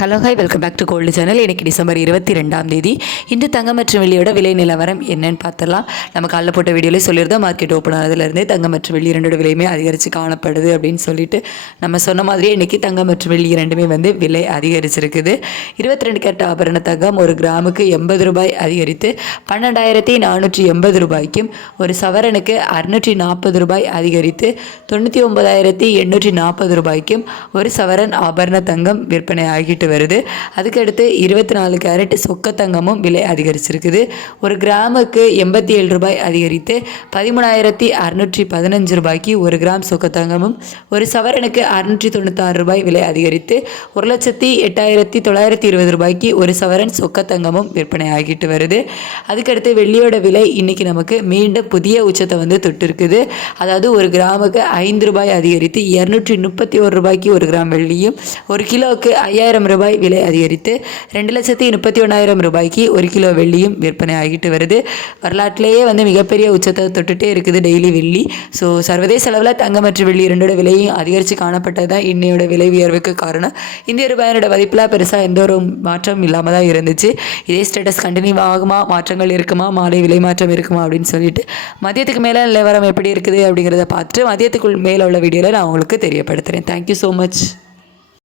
Hello hi welcome back to gold channel. இன்றைக்கி December 22 இன்று தங்கம் மற்றும் வெள்ளியோட விலை நிலவரம் என்னன்னு பார்த்துடலாம். நம்ம காலைல போட்ட வீடியோலேயே சொல்லியிருந்தோம், மார்க்கெட் ஓப்பன் ஆனதுலேருந்தே தங்கம் மற்றும் வெள்ளி இரண்டோட விலையுமே அதிகரித்து காணப்படுது அப்படின்னு சொல்லிட்டு நம்ம சொன்ன மாதிரியே இன்றைக்கி தங்கம் மற்றும் வெள்ளி இரண்டுமே விலை அதிகரிச்சிருக்குது. 22 கேரட் ஆபரண தங்கம் ஒரு கிராமுக்கு 80 ரூபாய் அதிகரித்து 12,480 ரூபாய்க்கும், ஒரு சவரனுக்கு 640 ரூபாய் அதிகரித்து 99,840 ரூபாய்க்கும் ஒரு சவரன் ஆபரண தங்கம் விற்பனை ஆகிட்டு வருது. அதுக்கடுத்து 24 கேரட் சொக்க தங்கமும் விலை அதிகரிச்சிருக்குது. ஒரு கிராமுக்கு 87 ரூபாய் அதிகரித்து 13,615 ரூபாய்க்கு ஒரு கிராம் சொக்க தங்கமும், ஒரு சவரனுக்கு 696 ரூபாய் விலை அதிகரித்து 1,08,920 ரூபாய்க்கு ஒரு சவரன் சொக்க தங்கமும் விற்பனை ஆகிட்டு வருது. அதுக்கடுத்து வெள்ளியோட விலை இன்னைக்கு நமக்கு மீண்டும் புதிய உச்சத்தை தொட்டு இருக்குது. அதாவது ஒரு கிராமுக்கு 5 ரூபாய் அதிகரித்து 231 ரூபாய்க்கு ஒரு கிராம் வெள்ளியும், ஒரு கிலோவுக்கு 5,000 ரூபாய் விலை அதிகரித்து 2,31,000 ரூபாய்க்கு ஒரு கிலோ வெள்ளியும் விற்பனை ஆகிட்டு வருது. வரலாற்றிலேயே மிகப்பெரிய உச்சத்தை தொட்டுட்டே இருக்குது டெய்லி வெள்ளி. ஸோ சர்வதேச அளவில் தங்கம் மற்றும் வெள்ளி இரண்டோட விலையும் அதிகரித்து காணப்பட்டது தான் இன்னையோட விலை உயர்வுக்கு காரணம். இந்திய ரூபாயோட மதிப்பில் பெருசாக எந்த ஒரு மாற்றம் இல்லாமல் தான் இருந்துச்சு. இதே ஸ்டேட்டஸ் கண்டினியூ ஆகுமா, மாற்றங்கள் இருக்குமா, மாலை விலை மாற்றம் இருக்குமா அப்படின்னு சொல்லிட்டு மதியத்துக்கு மேலே நிலவரம் எப்படி இருக்குது அப்படிங்கிறத பார்த்துட்டு மதியத்துக்குள் மேலே உள்ள வீடியோவில் நான் உங்களுக்கு தெரியப்படுத்துகிறேன். Thank you so much.